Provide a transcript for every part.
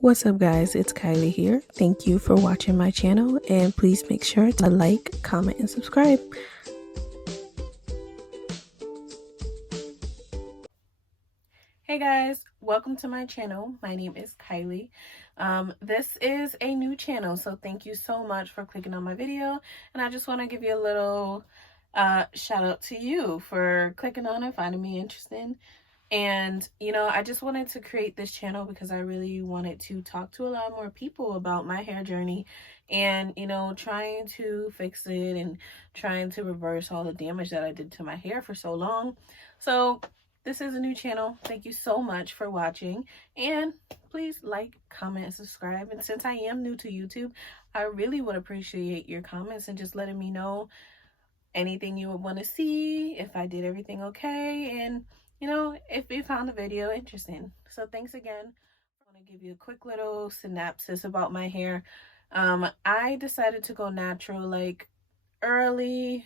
What's up guys, it's Kylie here. Thank you for watching my channel and please make sure to like, comment, and subscribe. Hey guys, welcome to my channel. My name is Kylie. This is a new channel, so thank you so much for clicking on my video, and I just want to give you a little shout out to you for clicking on it, finding me interesting. And, I just wanted to create this channel because I really wanted to talk to a lot more people about my hair journey and, trying to fix it and trying to reverse all the damage that I did to my hair for so long. So this is a new channel. Thank you so much for watching, and please like, comment, and subscribe. And since I am new to YouTube, I really would appreciate your comments and just letting me know anything you would want to see, if I did everything okay, and if you found the video interesting. So thanks again. I want to give you a quick little synopsis about my hair. I decided to go natural like early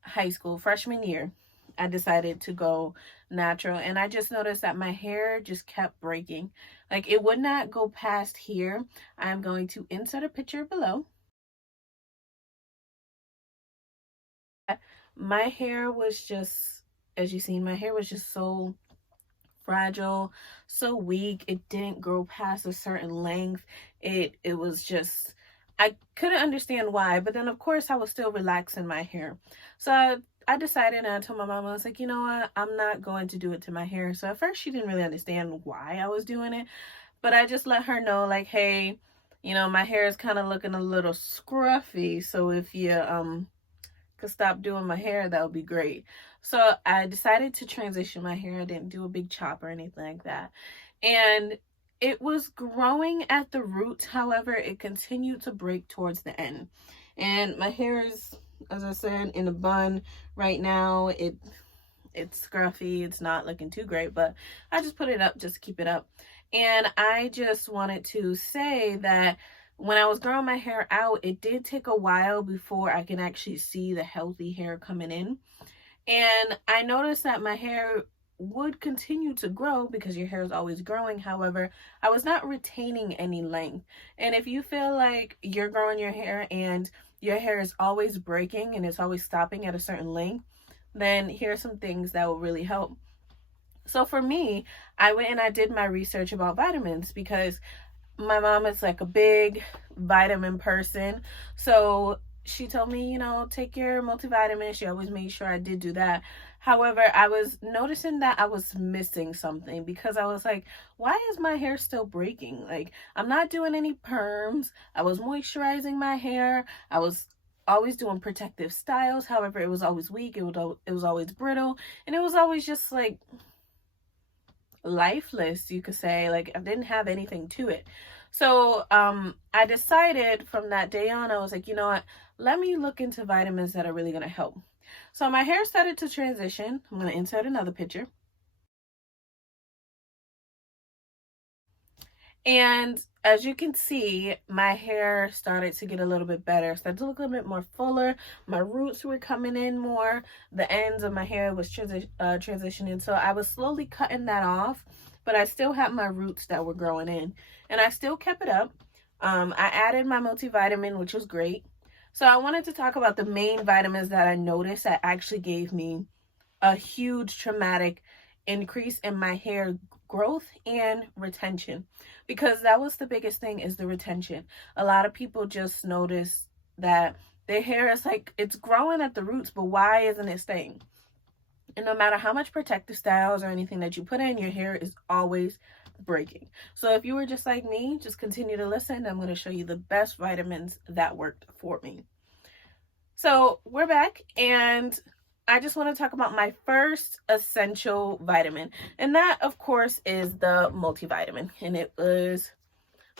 high school, freshman year. I decided to go natural, and I just noticed that my hair just kept breaking. Like, it would not go past here. I'm going to insert a picture below. My hair was just, as you see, my hair was just so fragile, so weak. It didn't grow past a certain length. It was just, I couldn't understand why, but then of course I was still relaxing my hair. So I decided, and I told my mom, I was like, you know what, I'm not going to do it to my hair. So at first she didn't really understand why I was doing it, but I just let her know, like, hey, my hair is kind of looking a little scruffy, so if you could stop doing my hair, that would be great. So I decided to transition my hair. I didn't do a big chop or anything like that. And it was growing at the roots. However, it continued to break towards the end. And my hair is, as I said, in a bun right now. It's scruffy. It's not looking too great, but I just put it up just to keep it up. And I just wanted to say that when I was growing my hair out, it did take a while before I can actually see the healthy hair coming in. And I noticed that my hair would continue to grow because your hair is always growing. However, I was not retaining any length. And if you feel like you're growing your hair and your hair is always breaking and it's always stopping at a certain length, then here's some things that will really help. So for me, I went and I did my research about vitamins because my mom is like a big vitamin person. So she told me, take your multivitamin. She always made sure I did do that. However, I was noticing that I was missing something because I was like, why is my hair still breaking? Like, I'm not doing any perms. I was moisturizing my hair. I was always doing protective styles. However, it was always weak. It was always brittle. And it was always just like lifeless, you could say. Like, I didn't have anything to it. So I decided from that day on, I was like, you know what, let me look into vitamins that are really going to help. So my hair started to transition. I'm going to insert another picture. And as you can see, my hair started to get a little bit better. Started to look a little bit more fuller. My roots were coming in more. The ends of my hair was transitioning. So I was slowly cutting that off, but I still had my roots that were growing in. And I still kept it up. I added my multivitamin, which was great. So I wanted to talk about the main vitamins that I noticed that actually gave me a huge traumatic increase in my hair growth and retention, because that was the biggest thing, is the retention. A lot of people just notice that their hair is like, it's growing at the roots, but why isn't it staying? And no matter how much protective styles or anything that you put in, your hair is always breaking. So if you were just like me, just continue to listen. I'm going to show you the best vitamins that worked for me. So we're back, and I just want to talk about my first essential vitamin. And that, of course, is the multivitamin. And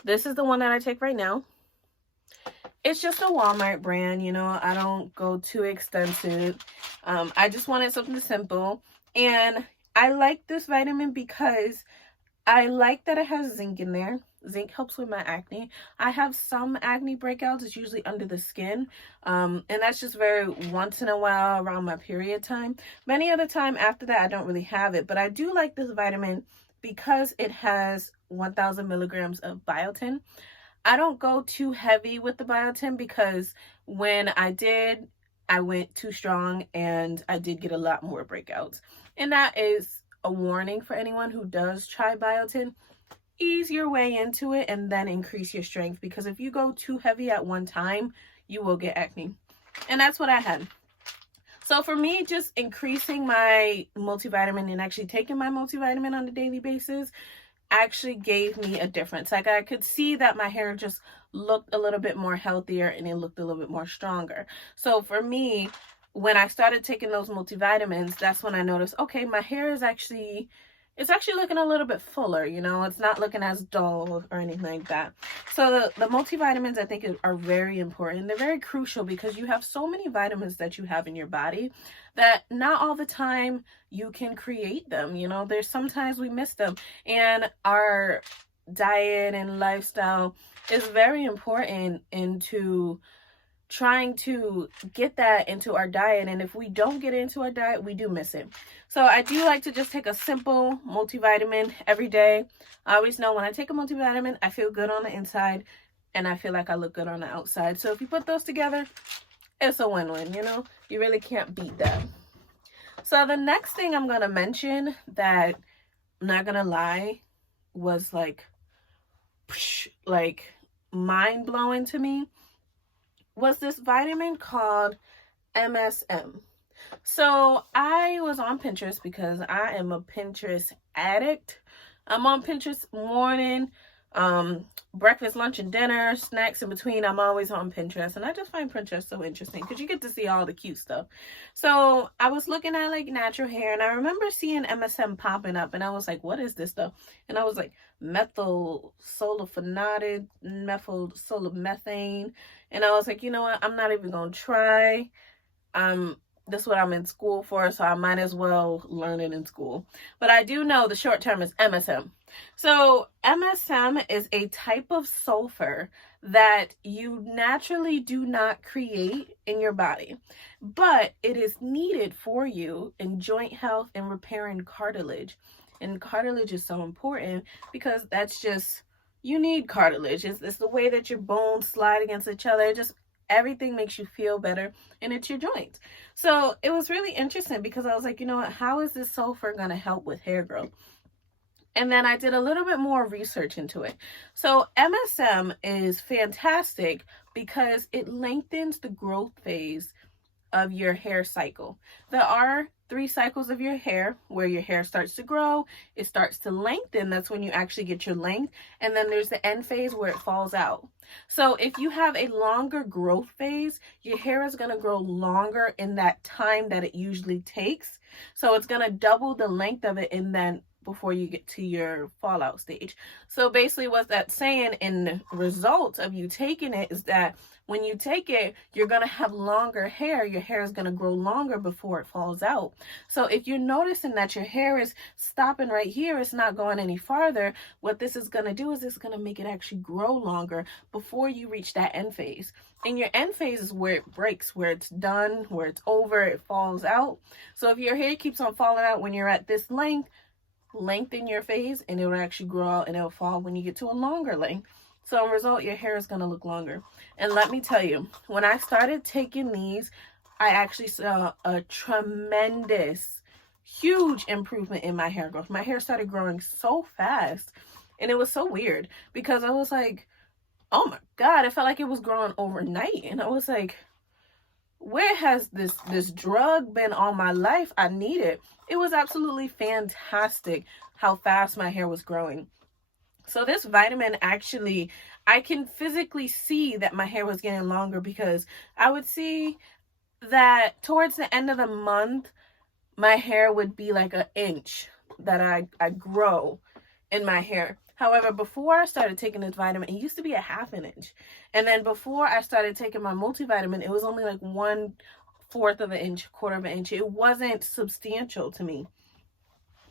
this is the one that I take right now. It's just a Walmart brand, I don't go too extensive. I just wanted something simple. And I like this vitamin because I like that it has zinc in there. Zinc helps with my acne. I have some acne breakouts. It's usually under the skin. And that's just very once in a while around my period time. Many other time after that, I don't really have it. But I do like this vitamin because it has 1000 milligrams of biotin, I don't go too heavy with the biotin, because when I did, I went too strong and I did get a lot more breakouts. And that is a warning for anyone who does try biotin. Ease your way into it and then increase your strength, because if you go too heavy at one time, you will get acne. And that's what I had. So for me, just increasing my multivitamin and actually taking my multivitamin on a daily basis actually gave me a difference. Like, I could see that my hair just looked a little bit more healthier and it looked a little bit more stronger. So for me, when I started taking those multivitamins, that's when I noticed, okay, my hair is actually, it's actually looking a little bit fuller, you know, it's not looking as dull or anything like that. So the multivitamins, I think, are very important. They're very crucial because you have so many vitamins that you have in your body that not all the time you can create them. You know, there's sometimes we miss them, and our diet and lifestyle is very important into trying to get that into our diet. And if we don't get it into our diet, we do miss it. So I do like to just take a simple multivitamin every day. I always know when I take a multivitamin, I feel good on the inside and I feel like I look good on the outside. So if you put those together, it's a win-win, you know? You really can't beat that. So the next thing I'm going to mention that, I'm not going to lie, was like mind-blowing to me, was this vitamin called MSM. So I was on Pinterest because I am a Pinterest addict. I'm on Pinterest morning, breakfast, lunch, and dinner, snacks in between. I'm always on Pinterest, and I just find Pinterest so interesting because you get to see all the cute stuff. So I was looking at like natural hair, and I remember seeing MSM popping up, and I was like, what is this stuff? And I was like, methyl sulfonate, methyl sulfomethane. And I was like, you know what? I'm not even going to try. This is what I'm in school for, so I might as well learn it in school. But I do know the short term is MSM. So MSM is a type of sulfur that you naturally do not create in your body, but it is needed for you in joint health and repairing cartilage. And cartilage is so important because that's just, you need cartilage. It's the way that your bones slide against each other. Just everything makes you feel better, and it's your joints. So it was really interesting because I was like, you know what, how is this sulfur going to help with hair growth? And then I did a little bit more research into it. So MSM is fantastic because it lengthens the growth phase of your hair cycle. There are 3 cycles of your hair where your hair starts to grow, it starts to lengthen, that's when you actually get your length, and then there's the end phase where it falls out. So if you have a longer growth phase, your hair is going to grow longer in that time that it usually takes. So it's going to double the length of it, and then before you get to your fallout stage. So basically what that's saying in the results of you taking it is that when you take it, you're going to have longer hair. Your hair is going to grow longer before it falls out. So if you're noticing that your hair is stopping right here, it's not going any farther, what this is going to do is it's going to make it actually grow longer before you reach that end phase. And your end phase is where it breaks, where it's done, where it's over, it falls out. So if your hair keeps on falling out when you're at this length, lengthen your phase and it will actually grow out and it'll fall when you get to a longer length. So in result, your hair is going to look longer. And let me tell you, when I started taking these, I actually saw a tremendous, huge improvement in my hair growth. My hair started growing so fast, and it was so weird because I was like, oh my God, it felt like it was growing overnight. And I was like, where has this drug been all my life? I need it. It was absolutely fantastic how fast my hair was growing. So this vitamin actually, I can physically see that my hair was getting longer because I would see that towards the end of the month, my hair would be like an inch that I grow in my hair. However, before I started taking this vitamin, it used to be a half an inch. And then before I started taking my multivitamin, it was only like 1/4 of an inch, 1/4 of an inch. It wasn't substantial to me.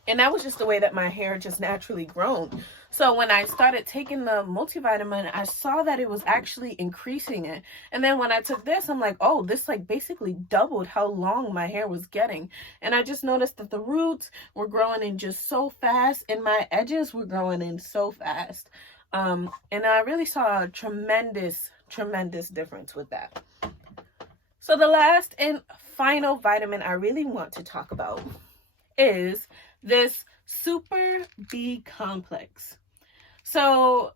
And that was just the way that my hair just naturally grown. So when I started taking the multivitamin, I saw that it was actually increasing it. And then when I took this, I'm like, oh, this like basically doubled how long my hair was getting. And I just noticed that the roots were growing in just so fast, and my edges were growing in so fast. And I really saw a tremendous difference with that. So the last and final vitamin I really want to talk about is this Super B complex. So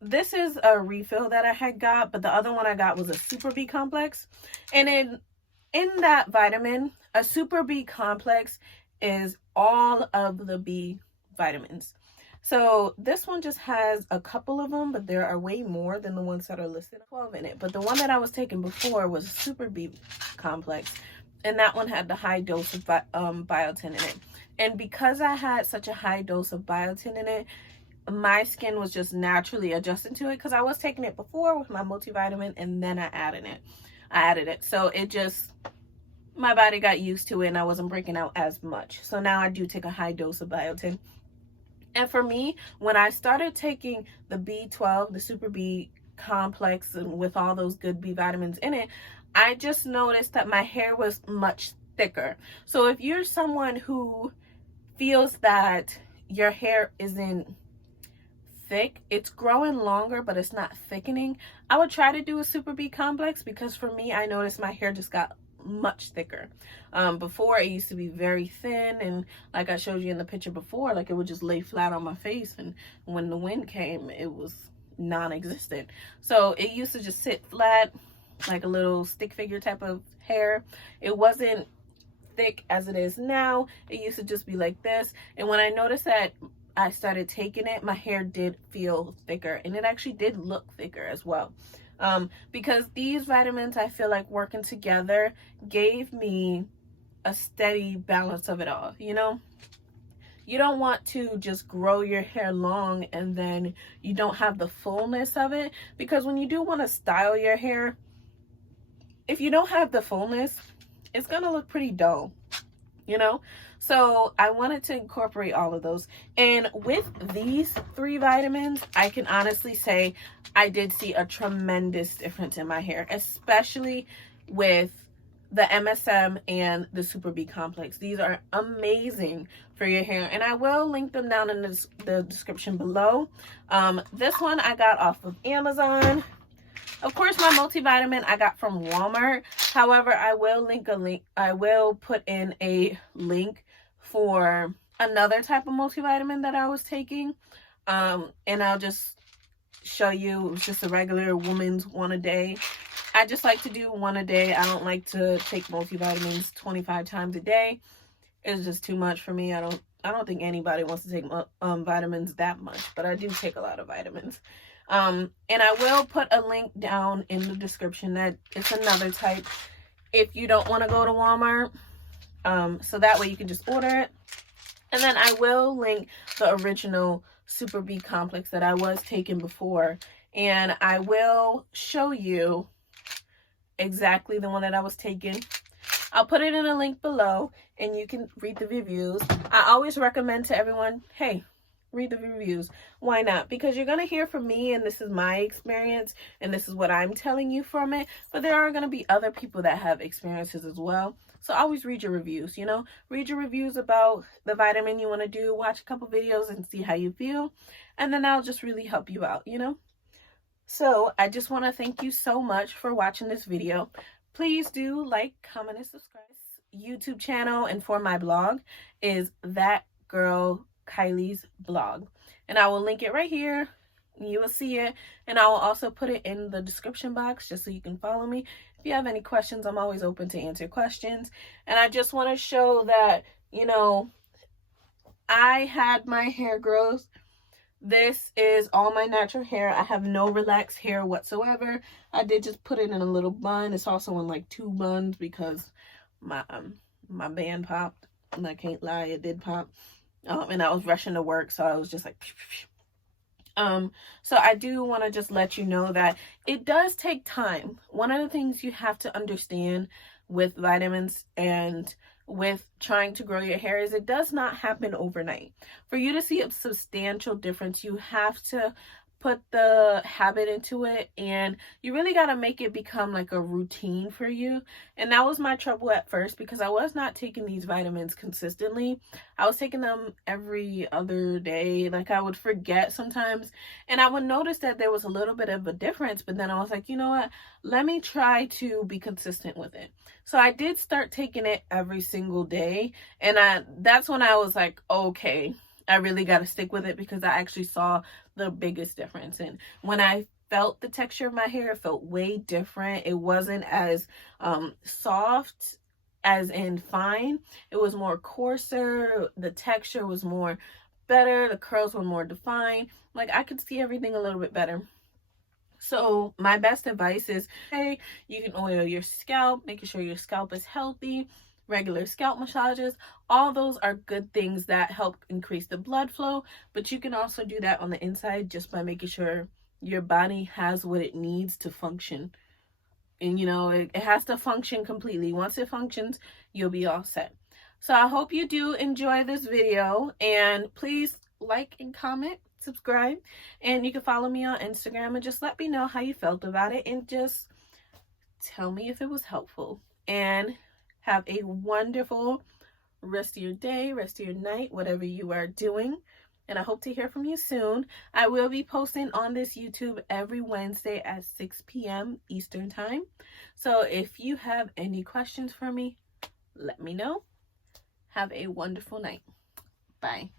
this is a refill that I had got, but the other one I got was a Super B complex. And in that vitamin, a Super B complex is all of the B vitamins. So this one just has a couple of them, but there are way more than the ones that are listed, 12 in it. But the one that I was taking before was a Super B complex, and that one had the high dose of biotin in it. And because I had such a high dose of biotin in it, my skin was just naturally adjusting to it, because I was taking it before with my multivitamin, and then I added it. So it just, my body got used to it, and I wasn't breaking out as much. So now I do take a high dose of biotin. And for me, when I started taking the B12, the Super B complex, and with all those good B vitamins in it, I just noticed that my hair was much thicker. So if you're someone who feels that your hair isn't thick, it's growing longer, but it's not thickening, I would try to do a Super B complex, because for me, I noticed my hair just got much thicker. Before, it used to be very thin, and like I showed you in the picture before, like it would just lay flat on my face, and when the wind came, it was non-existent. So it used to just sit flat, like a little stick figure type of hair. It wasn't thick as it is now. It used to just be like this. And when I noticed that I started taking it, my hair did feel thicker, and it actually did look thicker as well. Because these vitamins, I feel like working together gave me a steady balance of it all. You know, you don't want to just grow your hair long and then you don't have the fullness of it, because when you do want to style your hair, if you don't have the fullness, it's gonna look pretty dull, you know. So I wanted to incorporate all of those. And with these 3 vitamins, I can honestly say I did see a tremendous difference in my hair, especially with the MSM and the Super B complex. These are amazing for your hair, and I will link them down in the description below. This one I got off of Amazon. Of course, my multivitamin I got from Walmart. However, I will put in a link for another type of multivitamin that I was taking. And I'll just show you. It's just a regular woman's one a day. I just like to do one a day. I don't like to take multivitamins 25 times a day. It's just too much for me. I don't think anybody wants to take vitamins that much, but I do take a lot of vitamins. And I will put a link down in the description that it's another type if you don't want to go to Walmart. So that way you can just order it. And then I will link the original Super B complex that I was taking before. And I will show you exactly the one that I was taking. I'll put it in a link below and you can read the reviews. I always recommend to everyone, hey, read the reviews. Why not? Because you're going to hear from me, and this is my experience, and this is what I'm telling you from it. But there are going to be other people that have experiences as well. So always read your reviews, you know. Read your reviews about the vitamin you want to do. Watch a couple videos and see how you feel. And then that'll just really help you out, you know. So I just want to thank you so much for watching this video. Please do like, comment, and subscribe. YouTube channel and for my blog is Thatgirlkylie's blog, and I will link it right here. You will see it, and I will also put it in the description box just so you can follow me. If you have any questions, I'm always open to answer questions. And I just want to show that, you know, I had my hair growth. This is all my natural hair. I have no relaxed hair whatsoever. I did just put it in a little bun. It's also in like 2 buns because my band popped, and I can't lie, it did pop. And I was rushing to work, so I was just like so I do want to just let you know that it does take time. One of the things you have to understand with vitamins and with trying to grow your hair is it does not happen overnight. For you to see a substantial difference, you have to put the habit into it, and you really got to make it become like a routine for you. And that was my trouble at first, because I was not taking these vitamins consistently. I was taking them every other day. Like, I would forget sometimes, and I would notice that there was a little bit of a difference, but then I was like, you know what, let me try to be consistent with it. So I did start taking it every single day, and that's when I was like, okay, I really got to stick with it, because I actually saw the biggest difference. And when I felt the texture of my hair, it felt way different. It wasn't as soft as in fine. It was more coarser. The texture was more better. The curls were more defined. Like, I could see everything a little bit better. So my best advice is, hey, you can oil your scalp, making sure your scalp is healthy. Regular scalp massages, all those are good things that help increase the blood flow, but you can also do that on the inside just by making sure your body has what it needs to function. And you know, it has to function completely. Once it functions, you'll be all set. So I hope you do enjoy this video, and please like and comment, subscribe, and you can follow me on Instagram and just let me know how you felt about it, and just tell me if it was helpful. And have a wonderful rest of your day, rest of your night, whatever you are doing. And I hope to hear from you soon. I will be posting on this YouTube every Wednesday at 6 p.m. Eastern Time. So if you have any questions for me, let me know. Have a wonderful night. Bye.